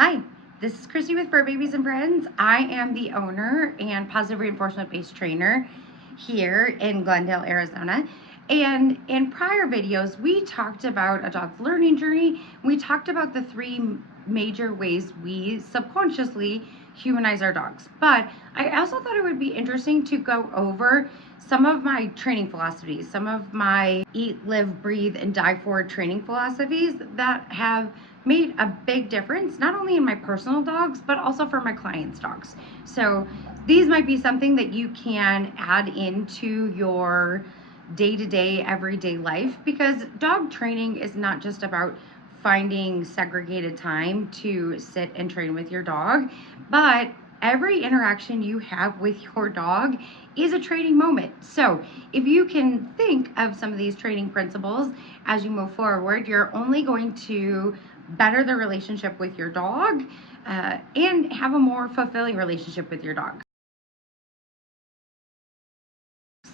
Hi, this is Kristie with FurBabies and Friends. I am the owner and positive reinforcement-based trainer here in Glendale, Arizona. And in prior videos, we talked about a dog's learning journey. We talked about the three major ways we subconsciously humanize our dogs. But I also thought it would be interesting to go over some of my training philosophies, some of my eat, live, breathe, and die forward training philosophies that have made a big difference, not only in my personal dogs, but also for my clients' dogs. So these might be something that you can add into your day-to-day, everyday life, because dog training is not just about finding segregated time to sit and train with your dog, but every interaction you have with your dog is a training moment. So if you can think of some of these training principles as you move forward, you're only going to better the relationship with your dog and have a more fulfilling relationship with your dog.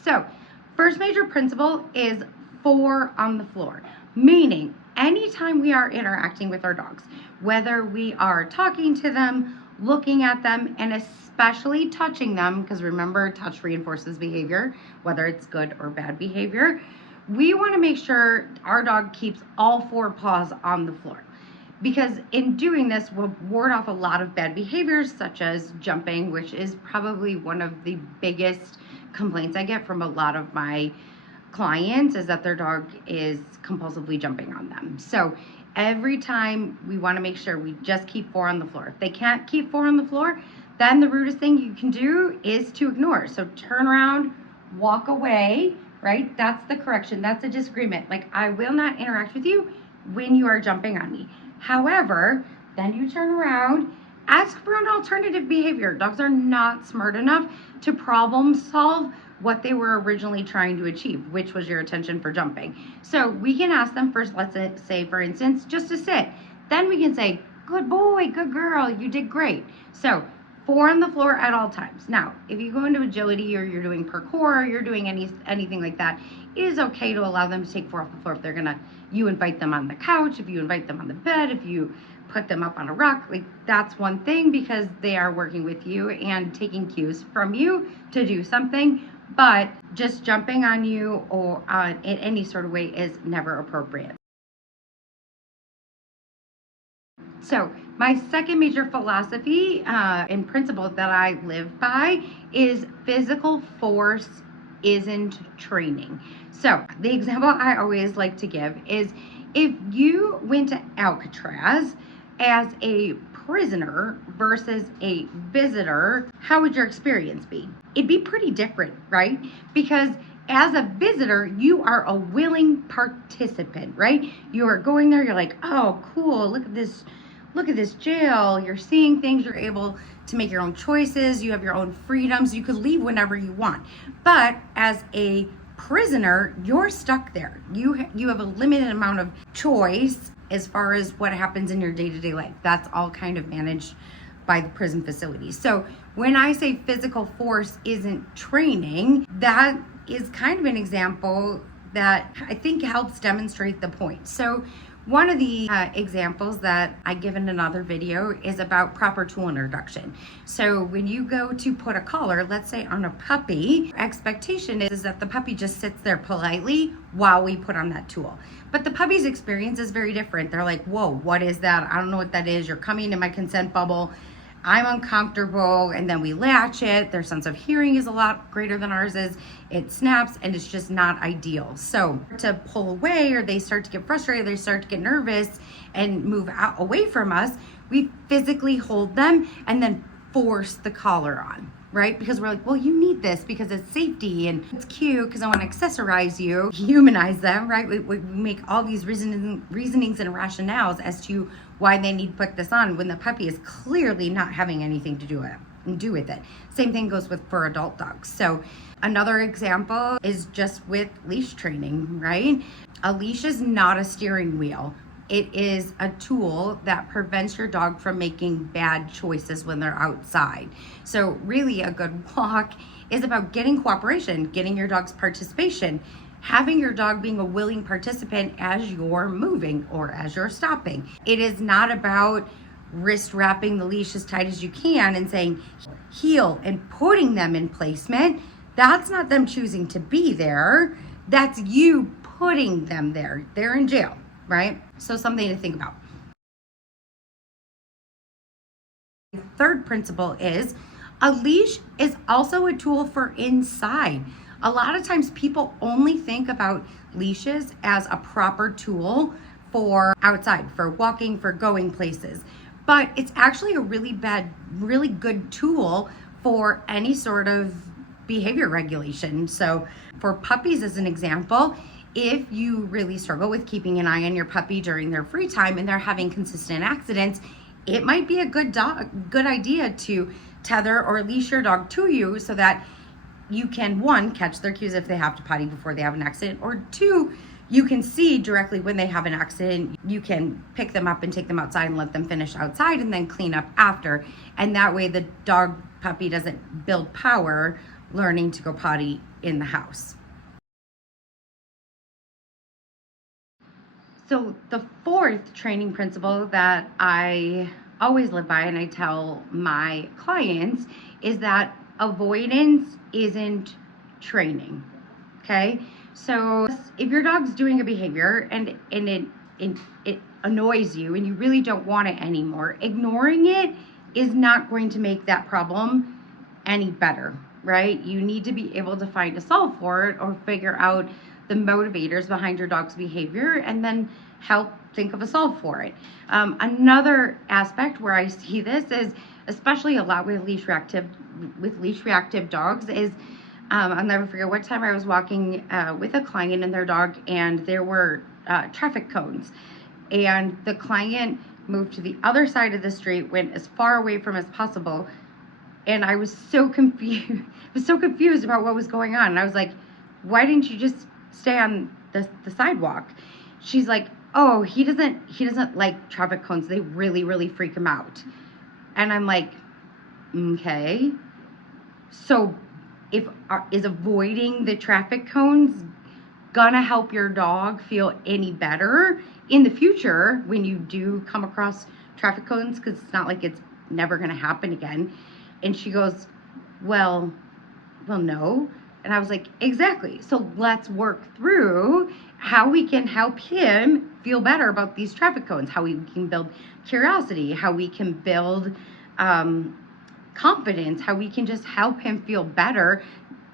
So first major principle is 4 on the floor, meaning anytime we are interacting with our dogs, whether we are talking to them, looking at them, and especially touching them, because remember, touch reinforces behavior, whether it's good or bad behavior, we want to make sure our dog keeps all 4 paws on the floor. Because in doing this, we'll ward off a lot of bad behaviors, such as jumping, which is probably one of the biggest complaints I get from a lot of my clients, is that their dog is compulsively jumping on them. So every time we want to make sure we just keep 4 on the floor. If they can't keep 4 on the floor, then the rudest thing you can do is to ignore. So turn around, walk away, right? That's the correction. That's a disagreement. Like, I will not interact with you when you are jumping on me. However, then you turn around, ask for an alternative behavior. Dogs are not smart enough to problem solve what they were originally trying to achieve, which was your attention for jumping. So we can ask them first, let's say, for instance, just to sit. Then we can say, good boy, good girl, you did great. So 4 on the floor at all times. Now, if you go into agility or you're doing parkour or you're doing anything like that, it is okay to allow them to take 4 off the floor if they're gonna, you invite them on the couch, if you invite them on the bed, if you put them up on a rock, like that's one thing, because they are working with you and taking cues from you to do something. But just jumping on you or in any sort of way is never appropriate. So my second major philosophy and principle that I live by is physical force isn't training. So the example I always like to give is, if you went to Alcatraz as a prisoner versus a visitor, how would your experience be? It'd be pretty different, right? Because as a visitor, you are a willing participant, right? You are going there, you're like, oh, cool, look at this jail. You're seeing things, you're able to make your own choices, you have your own freedoms, you could leave whenever you want. But as a prisoner, you're stuck there. You have a limited amount of choice as far as what happens in your day-to-day life. That's all kind of managed by the prison facility. So when I say physical force isn't training, that is kind of an example that I think helps demonstrate the point. So one of the examples that I give in another video is about proper tool introduction. So when you go to put a collar, let's say on a puppy, expectation is that the puppy just sits there politely while we put on that tool. But the puppy's experience is very different. They're like, whoa, what is that? I don't know what that is. You're coming in my consent bubble. I'm uncomfortable, and then we latch it. Their sense of hearing is a lot greater than ours is. It snaps, and it's just not ideal. So to pull away, or they start to get frustrated, they start to get nervous and move out away from us, we physically hold them and then force the collar on, right? Because we're like, well, you need this because it's safety and it's cute because I want to accessorize you, humanize them, right? We make all these reasonings and rationales as to why they need to put this on when the puppy is clearly not having anything to do with it. Same thing goes for adult dogs. So another example is just with leash training, right? A leash is not a steering wheel. It is a tool that prevents your dog from making bad choices when they're outside. So really, a good walk is about getting cooperation, getting your dog's participation, having your dog being a willing participant as you're moving or as you're stopping. It is not about wrist wrapping the leash as tight as you can and saying heel and putting them in placement, that's not them choosing to be there. That's you putting them there. They're in jail, right? So something to think about. Third principle is a leash is also a tool for inside. A lot of times people only think about leashes as a proper tool for outside, for walking, for going places. But it's actually a really good tool for any sort of behavior regulation. So for puppies, as an example, if you really struggle with keeping an eye on your puppy during their free time and they're having consistent accidents, it might be a good idea to tether or leash your dog to you so that you can, one, catch their cues if they have to potty before they have an accident, or two, you can see directly when they have an accident. You can pick them up and take them outside and let them finish outside and then clean up after. And that way the dog puppy doesn't build power learning to go potty in the house. So the fourth training principle that I always live by and I tell my clients is that avoidance isn't training, okay? So if your dog's doing a behavior and it annoys you and you really don't want it anymore, ignoring it is not going to make that problem any better, right? You need to be able to find a solve for it or figure out the motivators behind your dog's behavior and then help think of a solve for it. Another aspect where I see this is, especially a lot with leash reactive dogs, is I'll never forget one time I was walking with a client and their dog, and there were traffic cones, and the client moved to the other side of the street, went as far away from as possible, and I was so confused about what was going on. And I was like, why didn't you just stay on the sidewalk? She's like, oh, he doesn't like traffic cones. They really freak him out. And I'm like, okay. So is avoiding the traffic cones gonna help your dog feel any better in the future when you do come across traffic cones? Because it's not like it's never gonna happen again. And she goes, well, no. And I was like, exactly. So let's work through how we can help him feel better about these traffic cones, how we can build curiosity, how we can build confidence, how we can just help him feel better,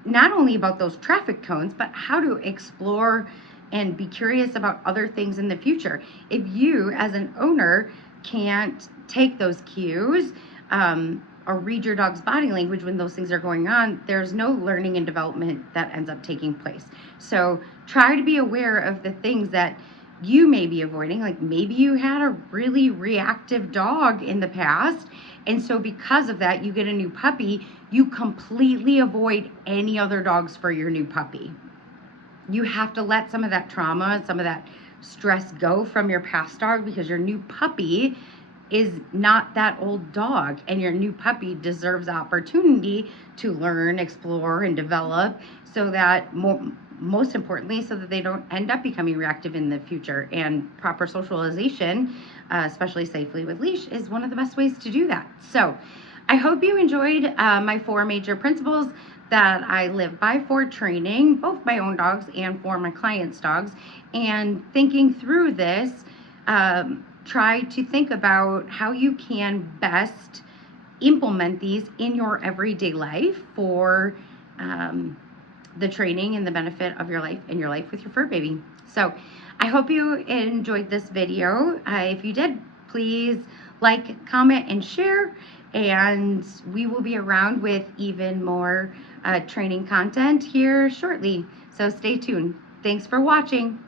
not only about those traffic cones, but how to explore and be curious about other things in the future. If you, as an owner, can't take those cues, or read your dog's body language when those things are going on, there's no learning and development that ends up taking place. So try to be aware of the things that you may be avoiding. Like maybe you had a really reactive dog in the past, and so because of that, you get a new puppy, you completely avoid any other dogs for your new puppy. You have to let some of that trauma, some of that stress go from your past dog, because your new puppy is not that old dog, and your new puppy deserves opportunity to learn, explore, and develop, so that most importantly, so that they don't end up becoming reactive in the future. And proper socialization, especially safely with leash, is one of the best ways to do that. So I hope you enjoyed my 4 major principles that I live by for training both my own dogs and for my clients' dogs. And thinking through this, try to think about how you can best implement these in your everyday life for the training and the benefit of your life and your life with your fur baby. So I hope you enjoyed this video. If you did, please like, comment, and share, and we will be around with even more training content here shortly. So stay tuned. Thanks for watching.